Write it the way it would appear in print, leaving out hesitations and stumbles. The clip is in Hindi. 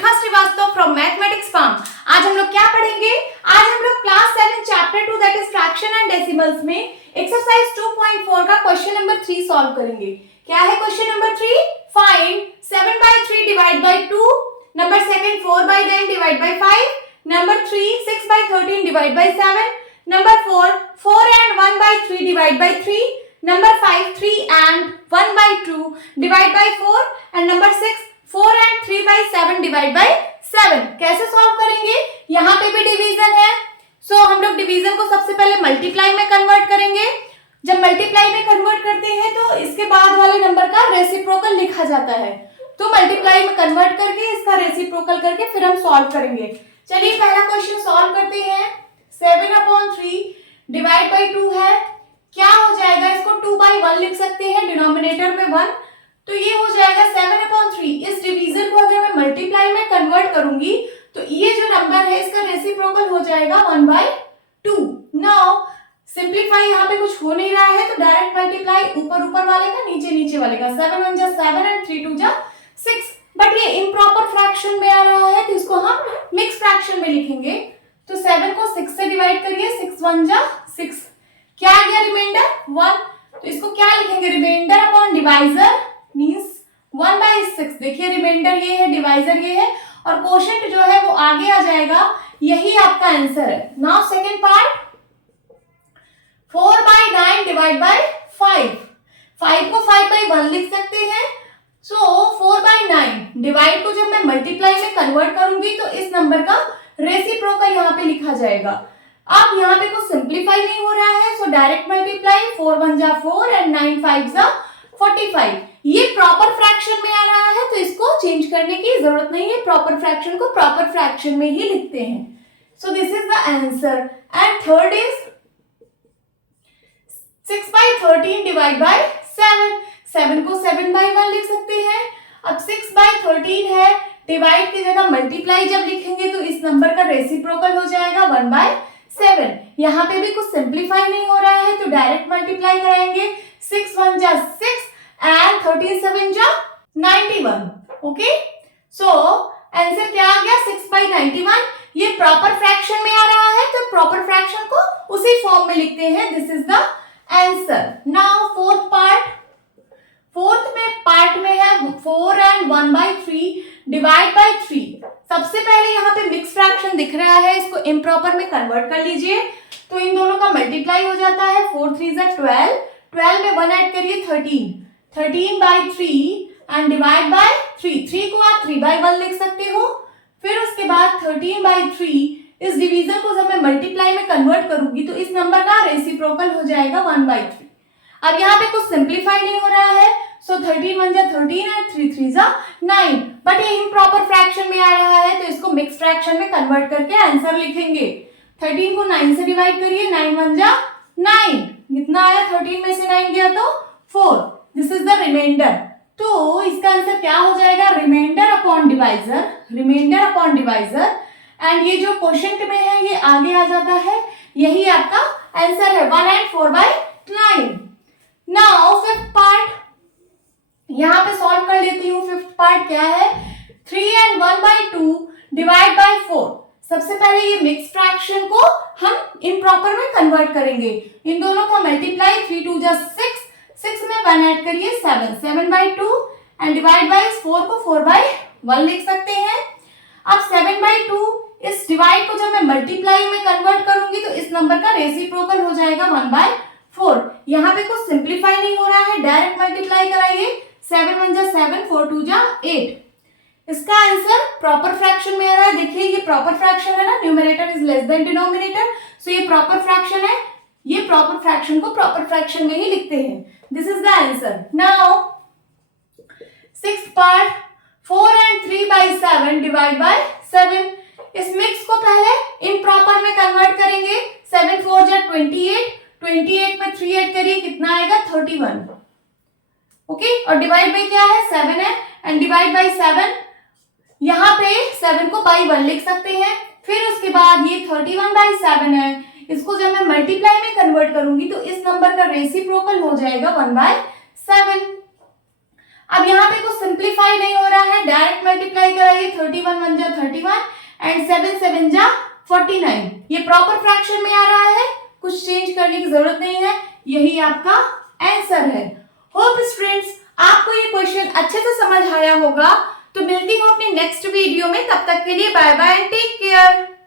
Shikha Srivastava from mathematics farm. आज हम लोग क्या पढ़ेंगे? आज हम लोग class 7 chapter 2 that is fraction and decimals में एक्सरसाइज 2.4 का क्वेश्चन नंबर 3 सॉल्व करेंगे। क्या है question number 3? Find 7/3 divide by 2, number second 4/9 divide by 5, number 3 6/13 divide by 7, number 4 and 1/3 divide by 3, number 5 3 and 1/2 divide by 4 and number 6 4 and 3/7 divide by 7। कैसे सॉल्व करेंगे? यहाँ पे भी डिवीजन है, सो हम लोग डिवीजन को सबसे पहले मल्टीप्लाई में कन्वर्ट करेंगे। जब मल्टीप्लाई में कन्वर्ट करते हैं तो इसके बाद वाले नंबर का रेसिप्रोकल लिखा जाता है, तो मल्टीप्लाई में कन्वर्ट करके इसका रेसिप्रोकल करके फिर हम सॉल्व करेंगे। चलिए पहला क्वेश्चन सॉल्व करते हैं। 7/3 डिवाइड बाय 2 है, क्या हो जाएगा? इसको 2/1 लिख सकते हैं, डिनोमिनेटर में 1, तो ये हो जाएगा 7/3। इस डिवीजन को अगर मैं मल्टीप्लाई में कन्वर्ट करूंगी तो ये जो नंबर है इसका रेसिप्रोकल हो जाएगा 1/2। नाउ सिंप्लीफाई यहाँ पे कुछ हो नहीं रहा है तो डायरेक्ट मल्टीप्लाई ऊपर ऊपर वाले का नीचे नीचे वाले का। 7 1 जा 7 एंड 3 2 जा 6, बट ये इम्प्रॉपर फ्रैक्शन में आ रहा है तो इसको हम मिक्स फ्रैक्शन में लिखेंगे। तो 7 को 6 से डिवाइड करिए, 6 1 जा 6, क्या आ गया? रिमाइंडर 1। तो इसको क्या लिखेंगे? Remainder upon divisor means 1/6। देखिए रिमाइंडर ये है, डिवाइजर ये है और कोशेंट जो है वो आगे आ जाएगा। यही आपका आंसर है। Now second part, 4/9 divide by 5। 5 को 5/1 लिख सकते हैं। सो 4/9 डिवाइड को जब मैं मल्टीप्लाई में कन्वर्ट करूंगी तो इस नंबर का रेसिप्रोकल यहाँ पे लिखा जाएगा। अब यहाँ पे कुछ सिंप्लीफाई नहीं हो रहा है, सो डायरेक्ट मल्टीप्लाई, 4 1 जा 4 एंड 9 5 जा 45। ये प्रॉपर फ्रैक्शन में आ रहा है तो इसको चेंज करने की जरूरत नहीं है, प्रॉपर फ्रैक्शन को प्रॉपर फ्रैक्शन में ही लिखते हैं। So this is the answer. And third is 6/13 divide by 7। 7 को 7/1 लिख सकते हैं। अब 6/13 है, डिवाइड की जगह मल्टीप्लाई जब लिखेंगे तो इस नंबर का रेसिप्रोकल हो जाएगा 1/7। यहाँ पे भी कुछ सिंप्लीफाई नहीं हो रहा है तो डायरेक्ट मल्टीप्लाई कराएंगे। 6 1 जा 6 एंड 13 7 जा 91। ओके, सो आंसर क्या आ गया? 6/91। ये प्रॉपर फ्रैक्शन में आ रहा है तो प्रॉपर फ्रैक्शन को उसी फॉर्म में लिखते हैं। This is the answer. Now fourth part. Fourth में पार्ट में है 4 and 1/3 डिवाइड बाय 3। सबसे पहले यहाँ पे मिक्स फ्रैक्शन दिख रहा है, इसको इम्प्रॉपर में कन्वर्ट कर लीजिए तो इन दोनों का मल्टीप्लाई हो जाता है। 4 3 जा 12, 12 में 1 ऐड करिए 13, 13/3 एंड डिवाइड बाय 3। 3 को आप 3/1 लिख सकते हो। फिर उसके बाद 13/3 इस डिवीजन को जब मैं मल्टीप्लाई में कन्वर्ट करूंगी तो इस नंबर का रेसिप्रोकल हो जाएगा 1/3। अब यहाँ पे कुछ सिंप्लीफाई नहीं हो रहा है, सो 13 1 जा 13 एंड 3 3 जा 9, बट ये इम्प्रॉपर फ्रैक्शन में आ रहा है तो इसको मिक्स फ्रैक्शन में कन्वर्ट करके आंसर लिखेंगे। 13 को 9 से डिवाइड करिए, 9 1 जा 9, कितना आया? 13 में से 9 गया तो 4। This is the remainder. तो इसका आंसर क्या हो जाएगा? Remainder upon divisor, remainder upon divisor, and ये जो क्वोशिएंट में है ये आगे आ जाता है। यही आपका आंसर है 1 and 4/9। नाउ फिफ्थ पार्ट यहाँ पे सॉल्व कर लेती हूँ। फिफ्थ पार्ट क्या है? 3 and 1/2 डिवाइड बाय 4। सबसे पहले ये मिक्स फ्रैक्शन को हम इम्प्रॉपर में कन्वर्ट करेंगे। इन दोनों का मल्टीप्लाई, 3 2 जा 6, 6 में 1 ऐड करिए 7, 7/2 एंड डिवाइड बाय 4 को 4/1 लिख सकते हैं। अब 7/2 इस डिवाइड को जब मैं मल्टीप्लाई में कन्वर्ट करूंगी तो इस नंबर का रेसिप्रोकल हो जाएगा 1/4। यहाँ पे कुछ सिंप्लीफाई नहीं हो रहा है, डायरेक्ट मल्टीप्लाई कराइए। 7 1 जा 7, 4 2 जा 8। इसका आंसर प्रॉपर फ्रैक्शन में आ रहा है। देखिए ये प्रॉपर फ्रैक्शन है ना, numerator is less than denominator, so ये प्रॉपर फ्रैक्शन है। ये प्रॉपर फ्रैक्शन को प्रॉपर फ्रैक्शन में ही लिखते हैं। This is the answer. Now sixth part, 4 and 3/7 divide by 7। इस मिक्स को पहले इम्प्रॉपर में कन्वर्ट करेंगे। 7 4 जा 28, 28 में 3 ऐड करिए, कितना आएगा? 31। ओके, और डिवाइड बाय क्या है? 7 है एंड डिवाइड बाय 7, यहाँ पे 7 को बाई 1 लिख सकते हैं। फिर उसके बाद ये 31/7 है, इसको जब मैं मल्टीप्लाई में कन्वर्ट करूंगी तो इस नंबर का रेसिप्रोकल हो जाएगा 1/7। अब यहाँ पे कुछ सिंप्लीफाई नहीं हो रहा है, डायरेक्ट मल्टीप्लाई कराइए, 31 1 जा 31 एंड 7 7 जा 49। ये प्रॉपर फ्रैक्शन में आ रहा है, कुछ चेंज करने की जरूरत नहीं है, यही आपका आंसर है। होप स्टूडेंट्स आपको ये क्वेश्चन अच्छे से समझ आया होगा। तो मिलती हूँ अपने नेक्स्ट वीडियो में, तब तक के लिए bye bye and take care.